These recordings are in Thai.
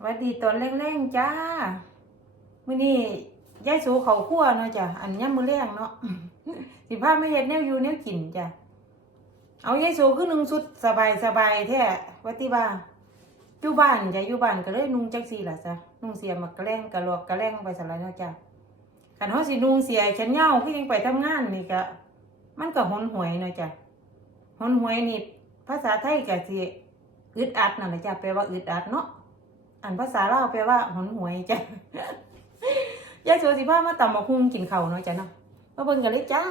หวัสดีตอนแรงๆจ้ามื้อนี้ยายสูเขาคั่วเนาะจ้ะอันยามมื้อแรงเนาะสิพาไม่เฮ็ดแนวอยู่แนวกินจ้ะเอายายสูคือนุ่งสุดสบายสบายๆแท้ว่าติว่าอยู่บ้านจ้ะอยู่บ้านก็เลยนุ่งจักซีล่ะจ้ะนุ่งเสียมักกะแรงกะลอกกะแรงไปซั่นล่ะเนาะจ้ะคันเฮาสินุ่งเสียแขนยาวคือยังไปทำงานนี่ก็มันก็หนหวยเนาะจ้ะหนหวยนี่ภาษาไทยก็สิอึดอัดนั่นแหละจ้ะแปลว่าอึดอัดเนาะ อันภาษาลาแปลว่าหนหวยจ้ะยายโสสิพามาตำมะฮุ่งกินเข้าวเนาะจ้ะเนาะมาเบิ่งกันเลยจ้า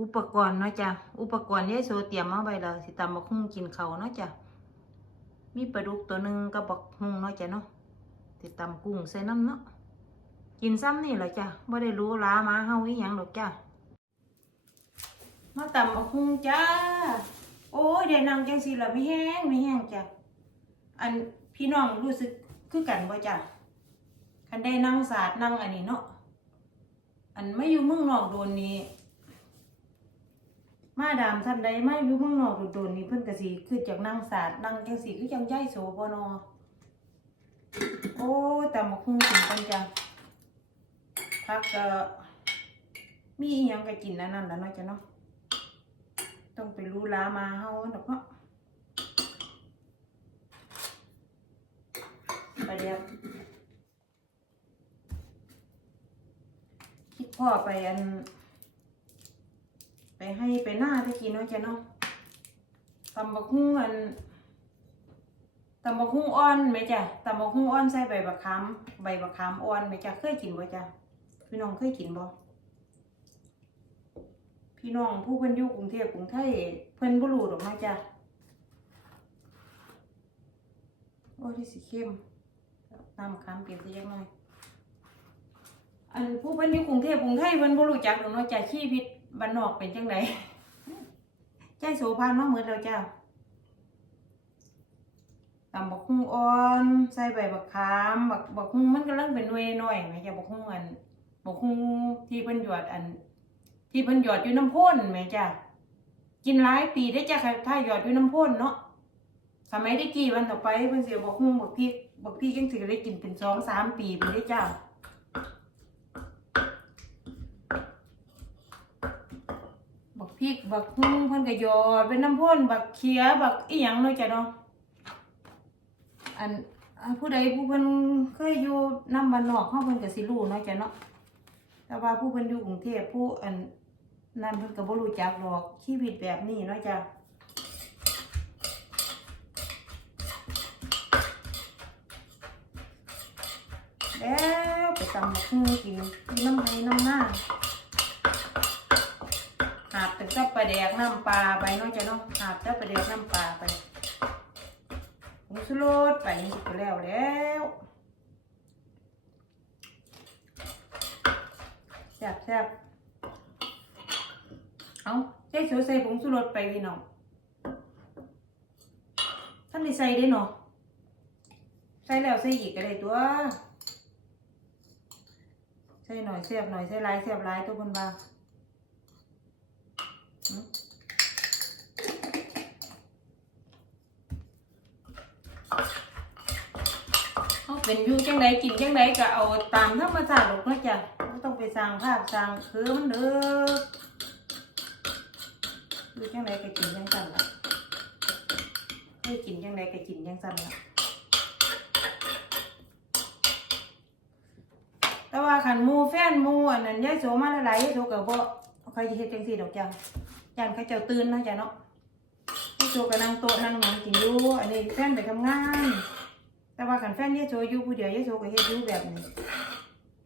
อุปกรณ์เนาะจ้ะอุปกรณ์ยายโสเตรียมมาไว้แล้วสิตำมะฮุ่งกินเข้าวเนาะจ้ะมีปลาดุกตัวหนึ่งกับบักฮุงเนาะจ้ะเนาะสิตำกุ้งใส่น้ำเนาะกินซ้ำนี่แหละจ้ะบ่ได้รู้ลามาเฮาอีหยังดอกจ้ะมาตำมะฮุ่งจ้าโอ้ยได้นั่งจังซี่ล่ะไม่แห้งไม่แห้งจ้ะอัน พี่น้องรู้สึกคือกันบ่จ้ะคันได้นั่งศาสตร์นั่งอันนี้เนาะอันไม่อยู่เมืองนอกโดนนี้ มาดามท่านใดไมาอยู่เมืองนอกโดนนี้เพิ่นก็สิคือจากนั่งศาสตร์นั่งจังซี่คือจังย้ายโสบนอโอ้แต่มาคุ้งกินกันจ้ะพักก็มีอีหยังก็กินอันนั้นแหล้วเนาะจ้ะเนาะต้องไปรู้ลามาเฮาดอกเนาะ ไปเดียวคิดพ่อไปอัน ไปให้ไปหน้าที่กินเนาะจ้ะเนาะตำบักหุ่งอันตำบักหุ่งอ่อนไหมจ้ะตำบักหุ่งอ่อนใส่ใบบักขามใบบักขามอ่อนไหมจ้ะเคยกินบ่จ้ะพี่น้องเคยกินบ่พี่น้องผู้เพิ่นอยู่กรุงเทพกรุงไทยเพิ่นบ่รู้ดอกเนาะจ้ะโอ้ที่สิเข้ม น้ำมะขามเปลี่ยนสักหน่อยอันผู้เพิ่นอยู่กรุงเทพกรุงไทยเพิ่นบ่รู้จักดอกเนาะจ้ะชีวิตบ้านนอกเป็นจังไดใจโสภานมาหมดแล้วจ้าตำบักหุ่งอ่อนใส่ใบบักขามบักบักหุ่งมันกำลังเป็นหน่วยน้อยไหมจ้ะบักหุ่งอันบักหุ่งที่เพิ่นหยอดอัน ที่เพิ่นหยอดอยู่น้ำพ่นไหมจ้ะกินหลายปีได้จ้ะค่ถ้าหยอดอยู่น้ำพ่นเนาะสมัยได้กี่วันต่อไปเพิ่นสิเอาบักฮุ่งบักพริก บักพริกยังสิได้กินเป็นสองสามปีไปได้จ้าบักพริกบักฮุ่งเพิ่นก็หยอดเป็นน้ำพ่นบักเขียบักอีหยังเนาะจ้ะเนาะอันผู้ใดผู้เพิ่นเคยอยู่น้ำบ้านนอกเฮาเพิ่นก็สิรู้เนาะจ้ะเนาะแต่ว่าผู้เพิ่นอยู่กรุงเทพผู้อันนั่นเพิ่นก็บ่รู้จักหรอกชีวิตแบบนี้เนาะจ้ะ แล้วไปตำบักหุ่งกินกินน้ำไห้น้ำหน้าหาบแต่ก็ปลาแดกน้ำปลาไปเนาะจ้ะเนาะหาบแต่ปลาแดกน้ำปลาไปผงสุรสไปนี่สิก็แล้วแล้วแซ่บแซ่บเอาใจสวยใส่ผงสุรสไปพี่น้องท่านได้ใส่ได้เนาะใส่แล้วใส่อีกก็ได้ตัว ใส่หน่อยเสียบหน่อยใส่ลายเสียบลายตัวคนบ้าเขาเป็นอยู่จังไดกินจังไดก็เอาตามธรรมชาติหรอกนะจ้ะไม่ต้องไปสร้างภาพสร้างคือมันเด้ออยู่จังไดก็กินจังสั่นละเคยกินจังไดก็กินจังสั่นละ แต่ว่าขันมูแฟนมูอันนั้นยายโสมาหลายๆยายโสก็บ่ใครจะเฮ็ดจังซี่ดอกจังจันเขาเจ้าตื่นนะจ้ะเนาะยายโสก็นั่งโต๊ะนั่งหยังกินอยู่อันนี้แฟนไปทำงาน แต่ว่าขันแฟนยายโสอยู่ผู้เดียวยายโสก็เฮ็ดอยู่แบบนี้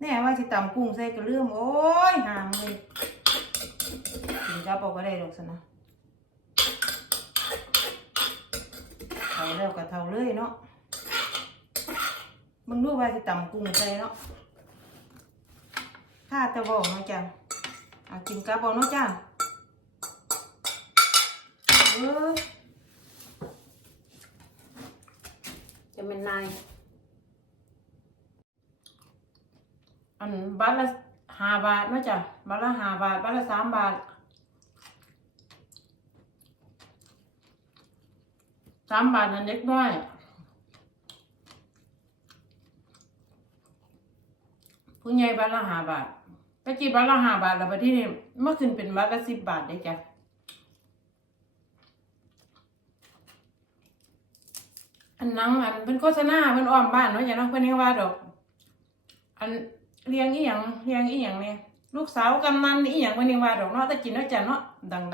แน่ว่าสิตำกุ้งใส่กระเลื่อมโอ้ยหามเลยกินกับเอก็ได้ดอกซะนะเท่าแล้วก็เท่าเลยเนาะมึงรู้ว่าสิตำกุ้งใส่เนาะ ข้าแต่บอกเนาะจ้ะเอากินกับบอกเนาะจ้ะเออจะเป็นนายอันบาทละห้าบาทเนาะจ้ะบาทละห้าบาทบาทละสามบาทสามบาทนั่นเล็กน้อยผู้ใหญ่บาทละห้าบาท ตะกี้บาทละห้าบาทแล้วบัดที่นี่เมื่อคืนเป็นบาทละสิบบาทได้จ้ะอันนังอันเป็นโฆษณาเป็นอ้อมบ้านเนาะจ้ะเนาะเพิ่นยังว่าดอก อันเลี้ยงอีหยังเลี้ยงอีหยังเนี่ยลูกสาวกำนันอีหยังเพิ่นยังว่าดอกเนาะแต่กินเนาะจ้ะเนาะ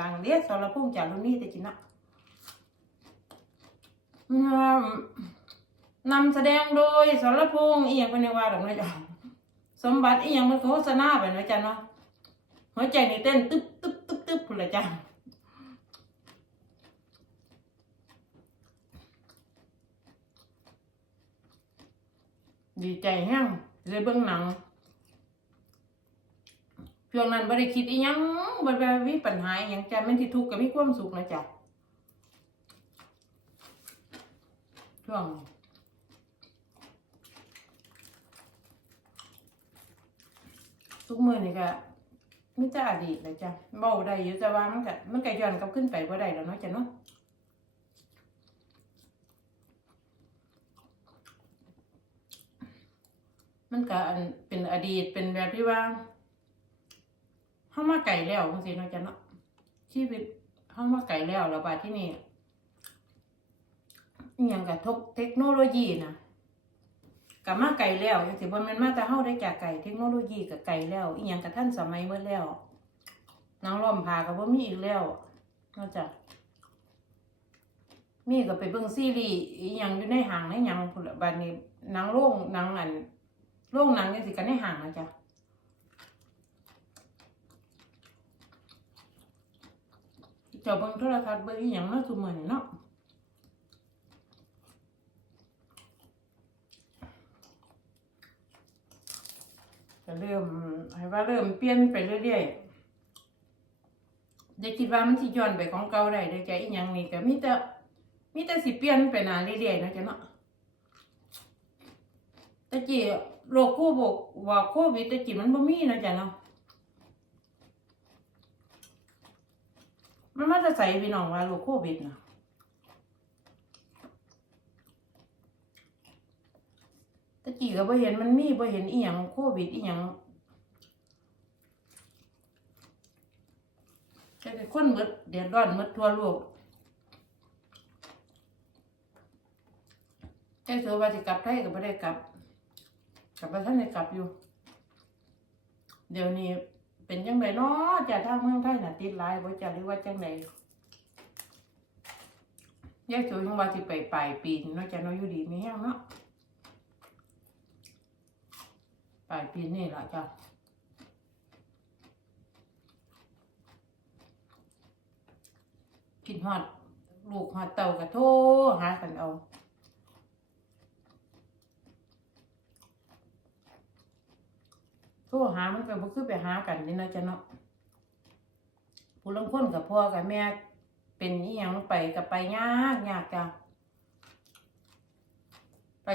ดังๆเด้สรพงษ์จ้ะรุ่นนี้แต่กินเนาะนำแสดงโดยสรพงษ์อีหยังเพิ่นยังว่าดอกเนาะจ้ะ สมบัติอีหยังมันโฆษณาไปนะจ้ะเนาะหัวใจนี่เต้นตึ๊บตึ๊บตึ๊บตึ๊บพุ่นละจ้ะดีใจแฮงเลยเบิ่งหนังช่วงนั้นบ่ได้คิดอีหยังบ่ได้มีปัญหาอีหยังจ้ะมันที่ทุกข์ก็มีความสุขนะจ้ะช่วง ทุกมือนี่ก็ไม่จะอดีตเลยจ้ะเบาได้อยู่แต่ว่ามันก็มันก็ย้อนกลับขึ้นไปบ่าได้แล้วเนาะจ้ะเนาะมันก็เป็นอดีตเป็นแบบที่ว่าเฮามาไกลแล้วจังซี่เนาะจ้ะเนาะชีวิตเฮามาไกลแล้วแล้วบาดที่นี่อีหยังกับทกเทคโนโลยีนะ กับมาไกลแล้วจังสิบ่แม่นมาแต่เฮาได้จากไกลเทคโนโลยีกับไกลแล้ว อีหยังกับท่านสมัยเมื่อแล้วนางล้อมพาก็บ่มีอีกแล้วนอกจากมีก็ไปเบิ่งซีรีส์อีหยังอยู่ในห้างในหยังพุ่นละบัดนี้นังโรงนังอันโรงนังจังซี่ก็ในห้างนะจ๊ะเจ้าเบิ่งโทรทัศน์เบิ่งอีหยังมาซุมื้อนี้เนาะ ก็เริ่มให้ว่าเริ่มเปลี่ยนไปเรื่อยๆอย่าคิดว่ามันสิย้อนไปของเก่าได้เด้อจ้ะอีหยังนี่ก็มีแต่มีแต่สิเปลี่ยนไปน้าเรื่อยๆนะจ๊ะเนาะตะกี้โรคโควิดว่าโควิดตะกี้มันบ่มีนะจ๊ะเนาะมันมาจะใส่พี่น้องว่าโรคโควิดนะ ตะกี้ก็บ่เห็นมันมีบ่เห็นอีหยังโควิดอีหยังแต่เป็นคนหมดเดือดร้อนหมดทั่วโลกแต่สัวว่าจะกลับไทยก็ไม่ได้กลับ กลับมาท่านได้กลับอยู่ เดี๋ยวนี้เป็นจังไดเนาะจะทางเมืองไทยน่ะติดหลายบ่จะหรือว่าจังไดยายสวยของว่าสิไปปลายปีนเนาะจะเนาะอยู่ดีมีแฮงเนาะ ปลายปีนี่ละจ้ะกินฮอด ลูกฮอดเต่ากระโทหากันเอาโทรหามันก็บ่คือไปหากันนี่นะจ้ะเนาะผู้ลางคนกับพ่อกับแม่เป็นอีหยังไปกับไปยากยากจ้ะ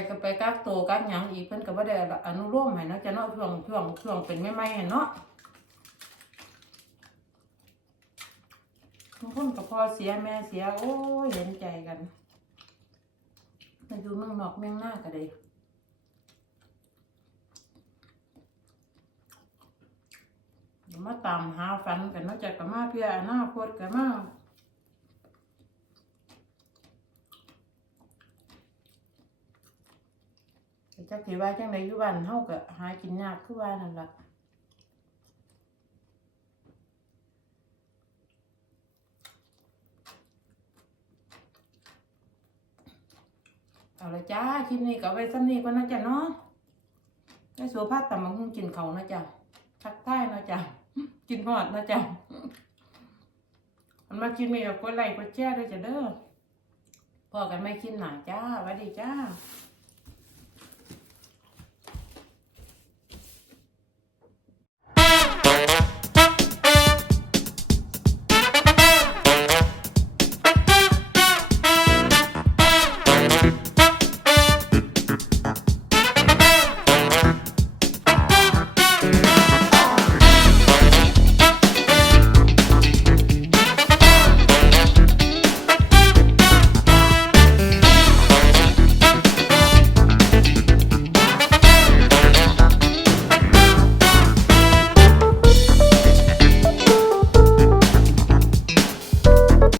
ก็ไปกักโตวกักหยังอีกเพิ่นก็บ่ได้อนุโลมให้เนาะจะเนาะช่วงช่วงช่วงเป็นใหม่ๆหั่นเนาะบางคนกับพ่อเสียแม่เสียโอ้ยเห็นใจกันมาอยู่เมืองนอกเมืองหน้าก็ได้อย่ามาตามหาฝันกันเนอกจากกับมาเพื่ออนาคตกันมาแต่ จักสิว่าจังไดอยู่บ้านเฮาก็หากินยากคือว่านั่นล่ะเอาละจ้าคลิปนี้ก็เอาไว้ซ้ำนี้ก่อนนะจ๊ะเนาะได้สุภาพแต่มังคงกินเขานะจ๊ะทักทายนะจ๊ะกินหอดนะจ๊ะมันมากินมีแบบกดไลค์กดแชร์ด้วยจ้ะเด้อพอกันไม่คิดหนาจ้าสวัสดีจ้า